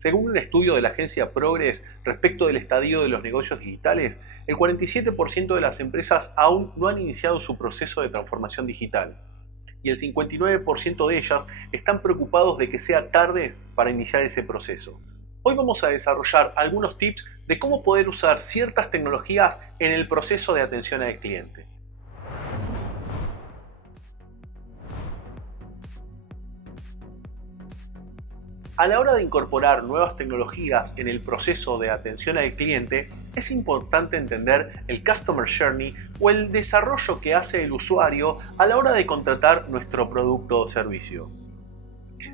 Según un estudio de la agencia Progress respecto del estadio de los negocios digitales, el 47% de las empresas aún no han iniciado su proceso de transformación digital y el 59% de ellas están preocupados de que sea tarde para iniciar ese proceso. Hoy vamos a desarrollar algunos tips de cómo poder usar ciertas tecnologías en el proceso de atención al cliente. A la hora de incorporar nuevas tecnologías en el proceso de atención al cliente, es importante entender el Customer Journey o el desarrollo que hace el usuario a la hora de contratar nuestro producto o servicio.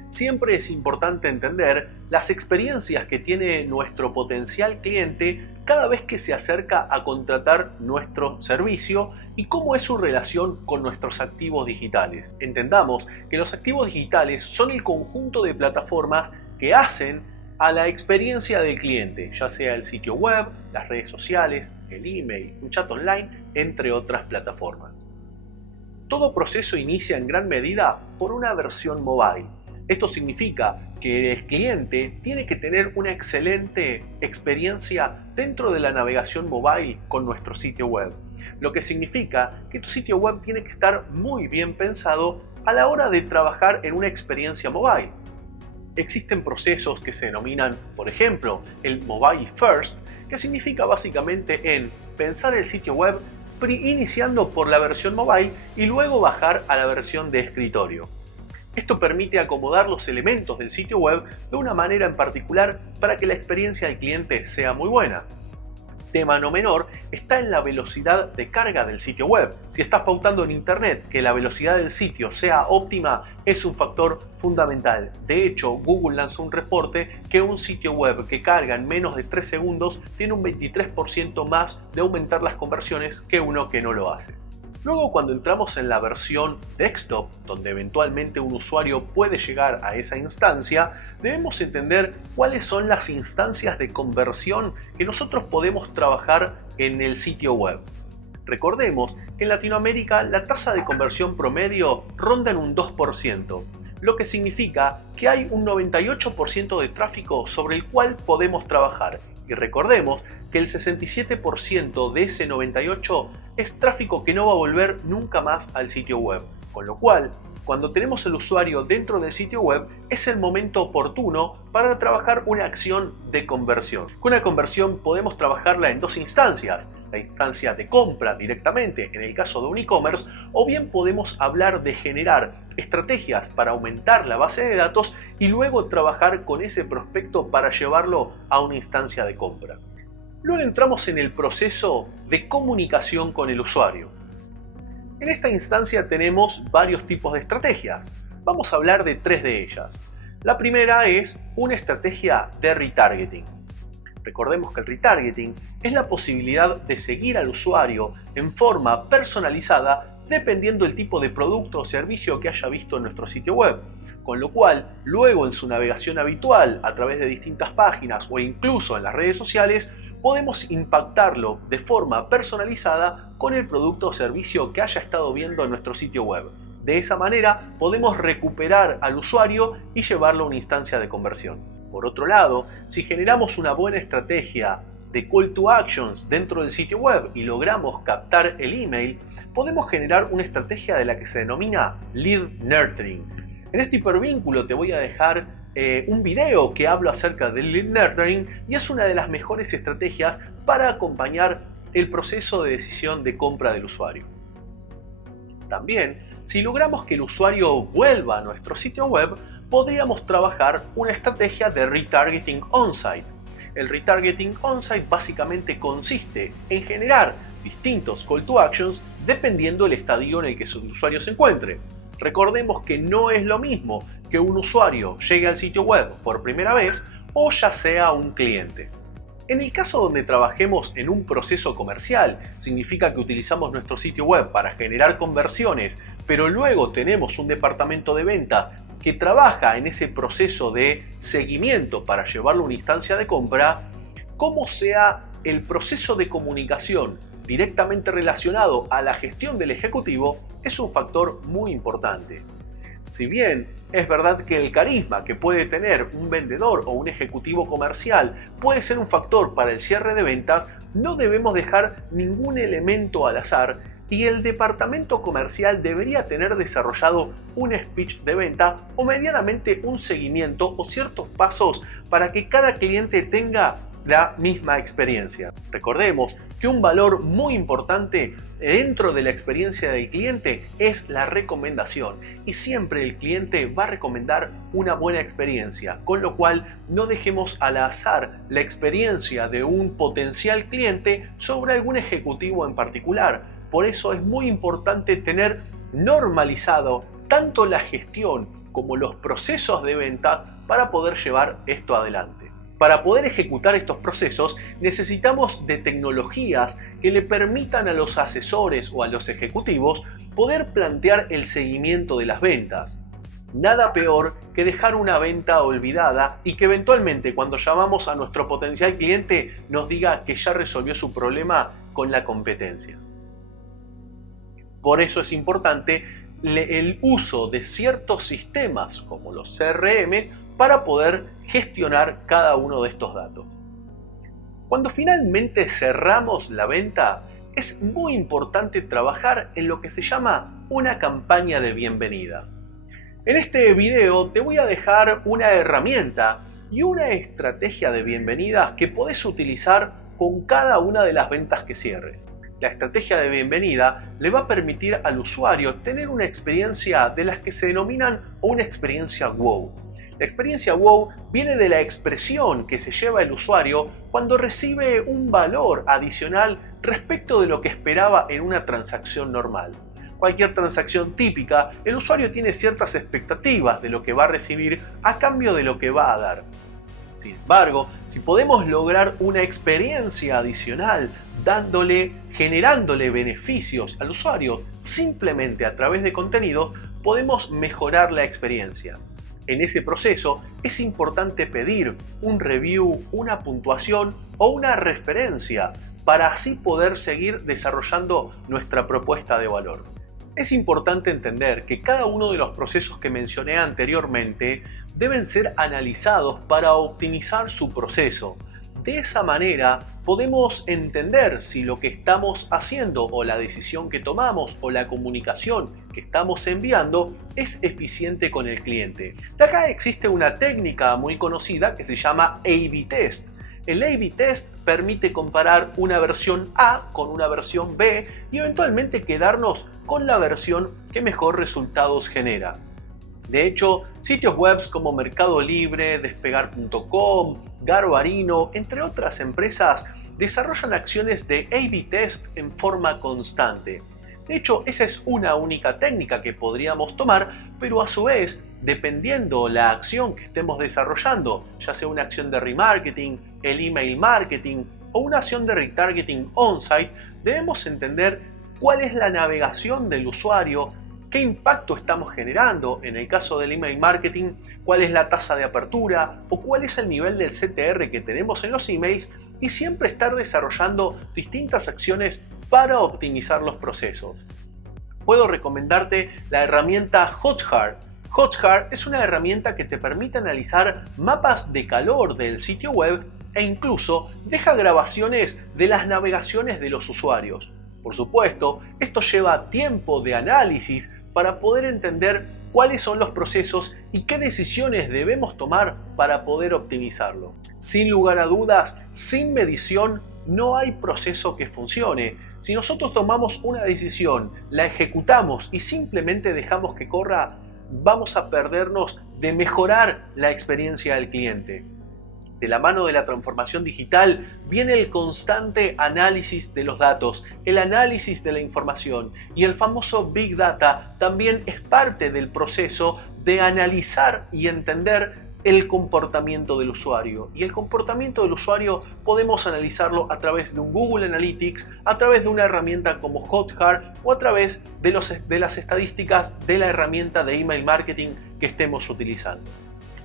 Siempre es importante entender las experiencias que tiene nuestro potencial cliente cada vez que se acerca a contratar nuestro servicio y cómo es su relación con nuestros activos digitales. Entendamos que los activos digitales son el conjunto de plataformas que hacen a la experiencia del cliente, ya sea el sitio web, las redes sociales, el email, un chat online, entre otras plataformas. Todo proceso inicia en gran medida por una versión mobile. Esto significa que el cliente tiene que tener una excelente experiencia dentro de la navegación mobile con nuestro sitio web, lo que significa que tu sitio web tiene que estar muy bien pensado a la hora de trabajar en una experiencia mobile. Existen procesos que se denominan, por ejemplo, el Mobile First, que significa básicamente en pensar el sitio web iniciando por la versión mobile y luego bajar a la versión de escritorio. Esto permite acomodar los elementos del sitio web de una manera en particular para que la experiencia del cliente sea muy buena. Tema no menor está en la velocidad de carga del sitio web. Si estás pautando en internet que la velocidad del sitio sea óptima, es un factor fundamental. De hecho, Google lanzó un reporte que un sitio web que carga en menos de 3 segundos tiene un 23% más de aumentar las conversiones que uno que no lo hace. Luego, cuando entramos en la versión desktop, donde eventualmente un usuario puede llegar a esa instancia, debemos entender cuáles son las instancias de conversión que nosotros podemos trabajar en el sitio web. Recordemos que en Latinoamérica la tasa de conversión promedio ronda en un 2%, lo que significa que hay un 98% de tráfico sobre el cual podemos trabajar. Y recordemos que el 67% de ese 98% es tráfico que no va a volver nunca más al sitio web. Con lo cual, cuando tenemos el usuario dentro del sitio web, es el momento oportuno para trabajar una acción de conversión. Con una conversión podemos trabajarla en dos instancias. La instancia de compra directamente en el caso de un e-commerce, o bien podemos hablar de generar estrategias para aumentar la base de datos y luego trabajar con ese prospecto para llevarlo a una instancia de compra. Luego entramos en el proceso de comunicación con el usuario. En esta instancia tenemos varios tipos de estrategias. Vamos a hablar de 3 de ellas. La primera es una estrategia de retargeting. Recordemos que el retargeting es la posibilidad de seguir al usuario en forma personalizada dependiendo del tipo de producto o servicio que haya visto en nuestro sitio web. Con lo cual, luego en su navegación habitual a través de distintas páginas o incluso en las redes sociales, podemos impactarlo de forma personalizada con el producto o servicio que haya estado viendo en nuestro sitio web. De esa manera podemos recuperar al usuario y llevarlo a una instancia de conversión. Por otro lado, si generamos una buena estrategia de call to actions dentro del sitio web y logramos captar el email, podemos generar una estrategia de la que se denomina lead nurturing. En este hipervínculo te voy a dejar un video que habla acerca del lead nurturing y es una de las mejores estrategias para acompañar el proceso de decisión de compra del usuario. También, si logramos que el usuario vuelva a nuestro sitio web, podríamos trabajar una estrategia de retargeting on-site. El retargeting on-site básicamente consiste en generar distintos call to actions dependiendo del estadio en el que su usuario se encuentre. Recordemos que no es lo mismo que un usuario llegue al sitio web por primera vez o ya sea un cliente. En el caso donde trabajemos en un proceso comercial, significa que utilizamos nuestro sitio web para generar conversiones, pero luego tenemos un departamento de ventas que trabaja en ese proceso de seguimiento para llevarlo a una instancia de compra, cómo sea el proceso de comunicación directamente relacionado a la gestión del ejecutivo es un factor muy importante. Si bien es verdad que el carisma que puede tener un vendedor o un ejecutivo comercial puede ser un factor para el cierre de ventas, no debemos dejar ningún elemento al azar y el departamento comercial debería tener desarrollado un speech de venta o medianamente un seguimiento o ciertos pasos para que cada cliente tenga la misma experiencia. Recordemos que un valor muy importante dentro de la experiencia del cliente es la recomendación y siempre el cliente va a recomendar una buena experiencia, con lo cual no dejemos al azar la experiencia de un potencial cliente sobre algún ejecutivo en particular. Por eso es muy importante tener normalizado tanto la gestión como los procesos de ventas para poder llevar esto adelante. Para poder ejecutar estos procesos necesitamos de tecnologías que le permitan a los asesores o a los ejecutivos poder plantear el seguimiento de las ventas. Nada peor que dejar una venta olvidada y que eventualmente cuando llamamos a nuestro potencial cliente nos diga que ya resolvió su problema con la competencia. Por eso es importante el uso de ciertos sistemas como los CRM para poder gestionar cada uno de estos datos. Cuando finalmente cerramos la venta, es muy importante trabajar en lo que se llama una campaña de bienvenida. En este video te voy a dejar una herramienta y una estrategia de bienvenida que podés utilizar con cada una de las ventas que cierres. La estrategia de bienvenida le va a permitir al usuario tener una experiencia de las que se denominan una experiencia wow. La experiencia wow viene de la expresión que se lleva el usuario cuando recibe un valor adicional respecto de lo que esperaba en una transacción normal. Cualquier transacción típica, el usuario tiene ciertas expectativas de lo que va a recibir a cambio de lo que va a dar. Sin embargo, si podemos lograr una experiencia adicional generándole beneficios al usuario simplemente a través de contenidos, podemos mejorar la experiencia. En ese proceso es importante pedir un review, una puntuación o una referencia para así poder seguir desarrollando nuestra propuesta de valor. Es importante entender que cada uno de los procesos que mencioné anteriormente deben ser analizados para optimizar su proceso. De esa manera podemos entender si lo que estamos haciendo o la decisión que tomamos o la comunicación que estamos enviando es eficiente con el cliente. De acá existe una técnica muy conocida que se llama A/B Test. El A/B Test permite comparar una versión A con una versión B y eventualmente quedarnos con la versión que mejor resultados genera. De hecho, sitios web como Mercado Libre, Despegar.com, Garbarino, entre otras empresas, desarrollan acciones de A/B Test en forma constante. De hecho, esa es una única técnica que podríamos tomar, pero a su vez, dependiendo la acción que estemos desarrollando, ya sea una acción de remarketing, el email marketing o una acción de retargeting on-site, debemos entender cuál es la navegación del usuario, qué impacto estamos generando, en el caso del email marketing, cuál es la tasa de apertura o cuál es el nivel del CTR que tenemos en los emails y siempre estar desarrollando distintas acciones para optimizar los procesos. Puedo recomendarte la herramienta Hotjar. Hotjar es una herramienta que te permite analizar mapas de calor del sitio web e incluso deja grabaciones de las navegaciones de los usuarios. Por supuesto, esto lleva tiempo de análisis para poder entender cuáles son los procesos y qué decisiones debemos tomar para poder optimizarlo. Sin lugar a dudas, sin medición no hay proceso que funcione. Si nosotros tomamos una decisión, la ejecutamos y simplemente dejamos que corra, vamos a perdernos de mejorar la experiencia del cliente. De la mano de la transformación digital viene el constante análisis de los datos, el análisis de la información y el famoso Big Data también es parte del proceso de analizar y entender el comportamiento del usuario. Y el comportamiento del usuario podemos analizarlo a través de un Google Analytics, a través de una herramienta como Hotjar o a través de las estadísticas de la herramienta de email marketing que estemos utilizando.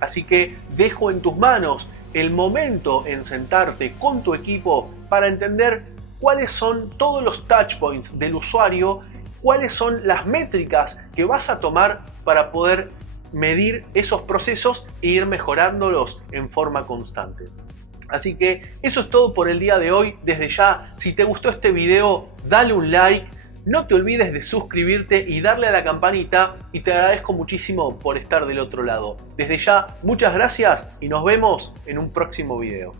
Así que dejo en tus manos el momento en sentarte con tu equipo para entender cuáles son todos los touch points del usuario, cuáles son las métricas que vas a tomar para poder medir esos procesos e ir mejorándolos en forma constante. Así que eso es todo por el día de hoy. Desde ya, si te gustó este video, dale un like. No te olvides de suscribirte y darle a la campanita, y te agradezco muchísimo por estar del otro lado. Desde ya, muchas gracias y nos vemos en un próximo video.